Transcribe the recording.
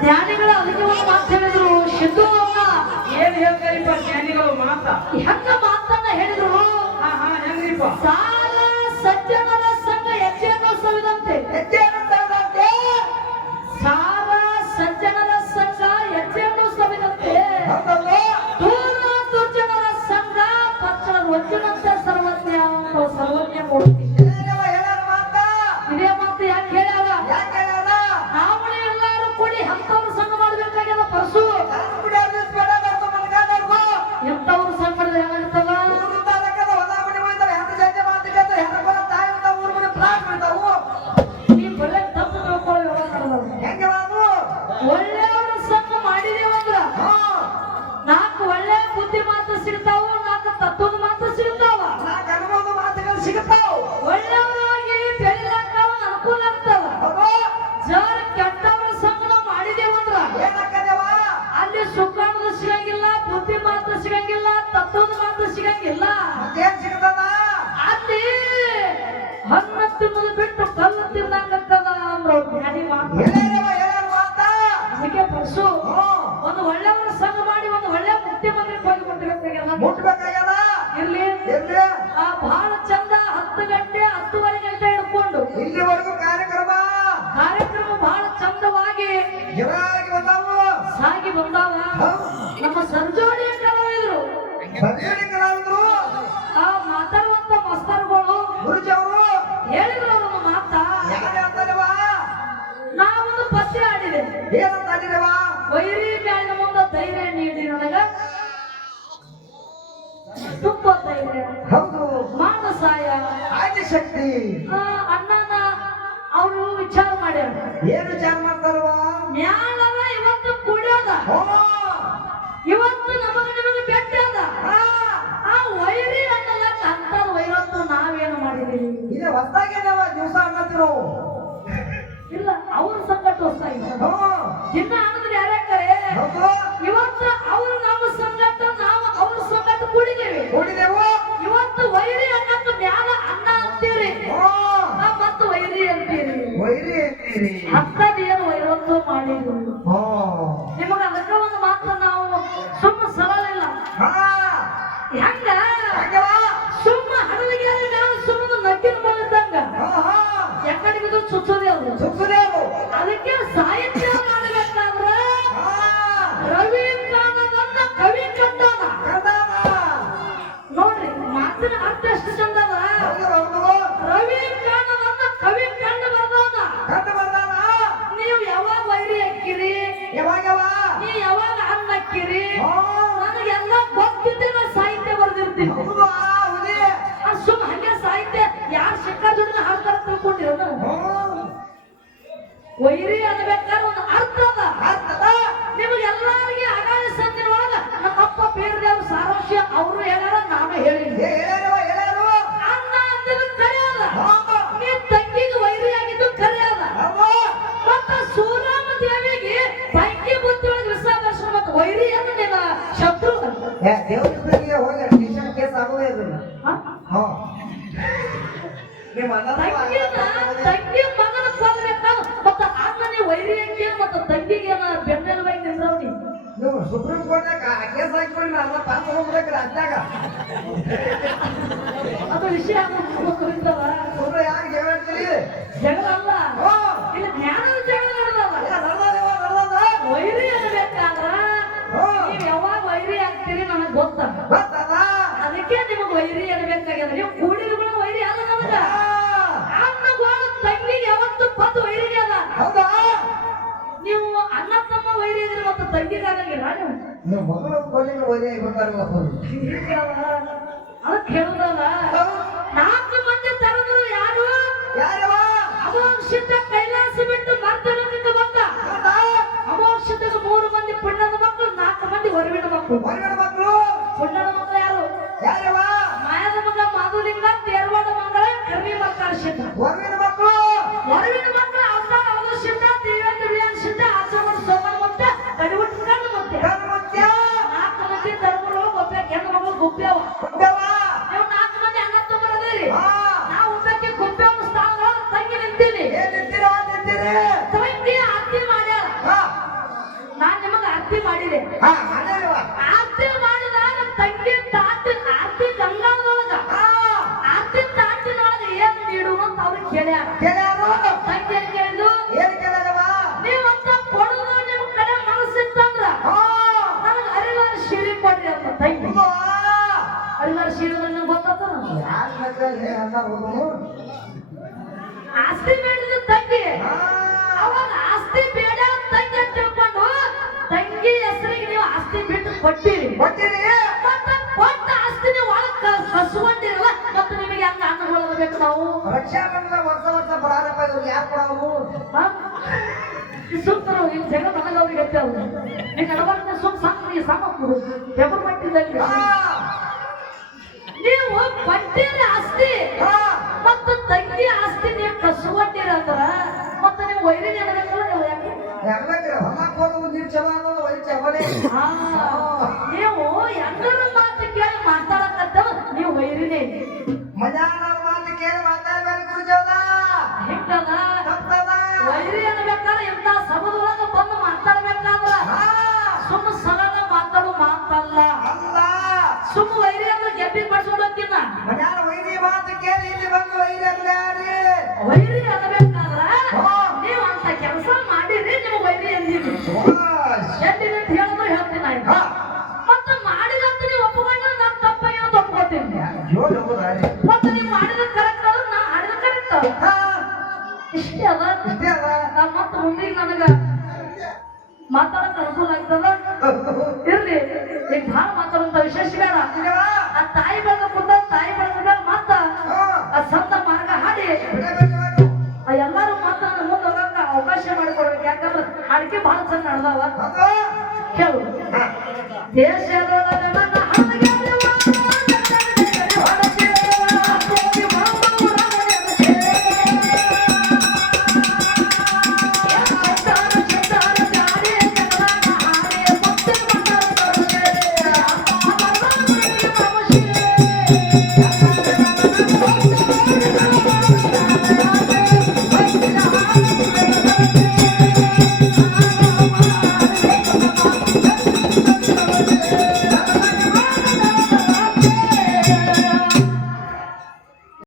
ಜ್ಞಾನಿಗಳು ಅದಕ್ಕೆ ಒಂದು ಮಾತು ಹೇಳಿದ್ರು ಸಿದ್ದು ಅವ್ವ ಏನ್ ಹೇಳ್ತಾರಿಪ್ಪ ಜ್ಞಾನಿಗಳು ಮಾತ ತಿನ್ನೋದು ಬಿಟ್ಟು ಕಲ್ಲು ತಿನ್ನಂಗತ್ತದ ಅಂದ್ರ ಜ್ಞಾನಿ ಅದಕ್ಕೆ ಪರಸು ಒಂದು ಒಳ್ಳೆಯವರ ಸಂಘ ಮಾಡಿ ಒಂದು ಒಳ್ಳೆ ಮುಖ್ಯಮಂತ್ರಿ ಹೋಗಿ ಮುಟ್ಬೇಕಾಗ್ಯದ? ಇರ್ಲಿ. ಎಲ್ಲಿ ಆ ಬಹಳ ಚಂದ ಹತ್ತು ಗಂಟೆ ಹತ್ತುವರೆ ಗಂಟೆ ಹಿಡ್ಕೊಂಡು ಇಲ್ಲಿವರೆಗೂ ಆಡಿದೆ ಏನಂತ ಅಂದಿರವ ವೈರಿ ಮ್ಯಾಲಿನ ಮುಂದೆ ಧೈರ್ಯ ನೀಡಿ ನನಗ. ತುಂಬ ಧೈರ್ಯ. ಹೌದು. ಮಾನಸಾಯ. ಆದಿಶಕ್ತಿ ಆ, ಅಣ್ಣನ ಅವರು ವಿಚಾರ ಮಾಡ್ಯಾರ. ಏನು ವಿಚಾರ ಮಾಡ್ತಾರವ ಮ್ಯಾಲನ ಇವತ್ತು ಕುಡಿಯೋದ. ಇವತ್ತು ನಮಗ ನಿಮಗೆ ಬೆಟ್ಟದ ಆ, ವೈರಿ ಅನ್ನಲ್ಲ ಅಂತದ ವೈರತ್ತು ನಾವೇನು ಮಾಡಿದೀವಿ. ಇದು ಹೊಸ್ದಾಗೇನವ ದಿವಸ ಅನ್ನತ್ತಿರೋ ವೈರತ್ವ ಮಾಡಿದ್ರು. ಓ ನಿಮಗ ಅದಕ್ಕ ಒಂದು ಮಾತು ನಾವು ಸುಮ್ಮ ಸರಲಿಲ್ಲ ಹೆಂಗ? ಸುಮ್ಮ ಹಡಲಿಗೆ ನಾವು ಸುಮ್ಮನೆ ನಕ್ಕಿನ ಚುಚ್ಚೋದೇ ಅದು ಅದಕ್ಕೆ ಸಾಹಿತ್ಯ ಮಾಡಬೇಕಾದ್ರ ಹಾ. ರವಿ ಕಾಣದನ್ನ ಕವಿ ನೋಡ್ರಿ ಮಾತಿನ ಅರ್ಥ ಎಷ್ಟು ಅದ ಹೌದು ಹೌದು ರವಿ ಕಾಣದನ್ನ ಕವಿ ಕಂಡು ಬರ್ದಾನ ಕಂಡು ಬರ್ದಾನ ನೀವು ಯಾವಾಗ ವೈರಿ ಹಾಕಿರಿ ಯಾವಾಗ ಯಾವ ನೀ ಯಾವಾಗ ಅನ್ನ ಹಾಕಿರಿ ಹಾ ನನಗೆಲ್ಲ ಗೊತ್ತಿದ್ದೆ ನಾ ಸಾಹಿತ್ಯ ಬರ್ದಿರ್ತೀನಿ ಹೌದು ಆ ಹುಲಿ ಆ ಸುಮ್ ಹಂಗೆ ಸಾಹಿತ್ಯ ಯಾರು ಸಿಕ್ಕ ದುಡಿದ ಹಾಡ್ತಾರ ತಿಳ್ಕೊಂಡಿರೋದು ಹ್ಮ್ ವೈರಿ ಅನ್ಬೇಕಾದ್ರೆ ಒಂದು ಅರ್ಥ ಅದ ಆಗ್ತದ ನಿಮಗೆ ಎಲ್ಲರಿಗೆ ಅಗಾಧ ಸಂದಿನ ಒಳಗ ನಮ್ಮ ಅಪ್ಪ ಬೇರ್ದೇವ್ರ ಸಾರಾಂಶ ಅವರು ಹೇಳಾರ ನಾನು ಹೇಳಿ ಏ ಹೇಳ್ಯಾರವ ಅಣ್ಣ ಕರೆ ಅದ ನೀ ತಂಗಿಗೆ ವೈರಿ ಆಗಿದ್ದು ಕರೆ ಅಲ್ಲ ಮತ್ತ ಸೂರಾಮ ದೇವಿಗೆ ತಂಗಿ ಬುದ್ಧಿ ಒಳಗೆ ವಿಷಾದರ್ಶನ ಮತ್ತು ವೈರಿ ಅನ್ನ ನಿನ್ನ ಶತ್ರು ಏ ದೇವರಿಗೆ ಹೋಗಿ ಕೇಸ್ ಆಗೋದೇ ಇರಲಿಲ್ಲ ನಿಮ್ಮ ತಂಗಿ ಮಗನ ಮತ್ತ ಅನ್ನ ನೀ ವೈರಿ ಹಾಕಿ ಮತ್ತ ತಂಗಿಗೆ ಬೆನ್ನೆಲುಬಾಗಿ ನಿಂದ್ರವ್ನಿ ಸುಪ್ರೀಂ ಕೋರ್ಟ್ನಾಗ ಕೇಸ್ ವೈರಿ ಅನ್ನಬೇಕಾಗ್ಯದ ನೀವು ಕೂಡಿದ್ರು ವೈರಿ ಅಲ್ಲ ನನಗ ಆ, ಅನ್ನಗಳ ತಂಗಿಗೆ ಯಾವತ್ತು ಪದ್ ವೈರಿ ಅದ ಹೌದಾ? ನೀವು ಅಣ್ಣ ತಮ್ಮ ವೈರಿ ಇದ್ರೆ ಮತ್ತು ತಂಗಿಗಾಗಂಗಿಲ್ಲ ನೀವು? ನೀವು ಮಗಳು ಬರ್ತಾರೆ ಹೀಗೆ ಅದ. ಅದಕ್ಕೆ ಹೇಳುದಲ್ಲ ನಾಲ್ಕು ಮಂದಿ ತರದ್ರು ಯಾರು? ಯಾರವ? ಅಮೋಕ್ಷಿತ ಕೈಲಾಸ ಬಿಟ್ಟು ಮರ್ತಲೋಕಕ್ಕೆ ಬಂದ. ಅಮೋಕ್ಷಿತ ಮೂರು ಮಂದಿ ಪುಣ್ಯದ ಮಕ್ಕಳು ನಾಲ್ಕು ಮಂದಿ ಹೊರವಿನ ಮಕ್ಕಳು. ಮಾಡಿದೆ. ಹಾ. ಮಾಡ್ಯಾರವ್ವ. ಆರ್ತಿ ಮಾಡಿದ ನಮ್ ತಂಗಿ ತಾತಿ ಆರ್ತಿ ಗಂಗಾದೊಳಗ ಹಾ. ಆರ್ತಿ ತಾಟಿನೊಳಗ ಏನ್ ನೀಡು ಅಂತ ಅವ್ರು ಕೇಳ್ಯಾರ. ಕೇಳ್ಯಾರು? ತಂಗಿ ಏನ್ ಕೇಳಿದ್ಲು ಏನ್? ನೀವಂತ ಕೊಡುದು ನಿಮ್ ಕಡೆ ಮನಸ್ಸಿತ್ತಂದ್ರ ಹಾ. ನನಗ ಹರಿವಾರ ಶೀಲಿ ಕೊಡ್ರಿ ಅಂತ ತಂಗಿ. ನನಗೆ? ಆಸ್ತಿ ಬೇಡಿದ ಕೊಟ್ಟಿರಿ ಕೊಟ್ಟಿರಿ? ಕೊಟ್ಟ ಆಸ್ತಿ ನೀವು ಒಳಗ್ ಕಸ್ಕೊಂಡಿರಲ್ಲ ಮತ್ತೆ ನಿಮಗೆ ಹೆಂಗ ಅನ್ನಗೊಳ್ಳಬೇಕು ನಾವು? ರಕ್ಷಾಬಂಧನ ವರ್ಷ ವರ್ಷ ಪ್ರಾರಂಭ ಇದ್ರು ಯಾರು ಕೊಡೋರು? ಹಾ? ಈ ಸೂಕ್ತರು ಈ ಜಗ ನನಗ ಅವ್ರಿಗೆ ಗೊತ್ತೇ ಅಲ್ಲ ನೀ ನಡಬಾರ್ದು ಸುಮ್ ಸಾಕು ಸಾಕು ಕೊಡು ಮಟ್ಟಿದಲ್ಲಿ ನೀವು ಬಟ್ಟೆ ಆಸ್ತಿ. ಮತ್ತು ತಂಗಿ ಆಸ್ತಿ ನೀವು ಕಸ್ಕೊಂಡಿರ ಅಂದ್ರ ಮತ್ತೆ ನೀವು ವೈರಿ ನೆನಬೇಕಲ್ಲ ನೀವು ಯಾಕೆ? ಹೊಲಕ್ ಹೋಗೋದು ನೀರ್ ಚಲೋ ಅನ್ನೋದು ಒಳ್ಳೆ ಚವನೆ. ಆ, ನೀವು ಎಲ್ಲರ ಮಾತು ಕೇಳಿ ಮಾತಾಡಕತ್ತವ? ನೀವು ವೈರಿನೇ. ಮನ್ಯಾನವ್ರ ಮಾತು ಕೇಳಿ ಮಾತಾಡ್ಬೇಕು. ಇಷ್ಟೇ ಅದ ಇಷ್ಟೇ ಅದ. ನಾನ್ ಮತ್ತೆ ಮುಂದಿಗೆ ನನಗ ಮಾತಾಡಕ್ ಅನುಕೂಲ ಆಗ್ತದ ಇರ್ಲಿ ಈಗ ಭಾಳ ಮಾತಾಡುವಂತ ವಿಶೇಷ ಬೇಡ? ಆ ತಾಯಿ ಬೆಳೆದ ತಾಯಿ ಬೆಳೆದ ಮತ್ತ. ಆ ಸಂತ ಮಾರ್ಗ ಹಾಡಿ ಆ ಎಲ್ಲಾರು ಮತ್ತ ಮುಂದೆ ಹೋಗಕ್ಕ ಅವಕಾಶ ಮಾಡಿಕೊಡ್ಬೇಕು ಯಾಕಂದ್ರೆ ಅಡಿಕೆ ಬಹಳ ಚಂದ ನಡೆದವ? ಕೇಳು. ದೇಶದೊಳಗನ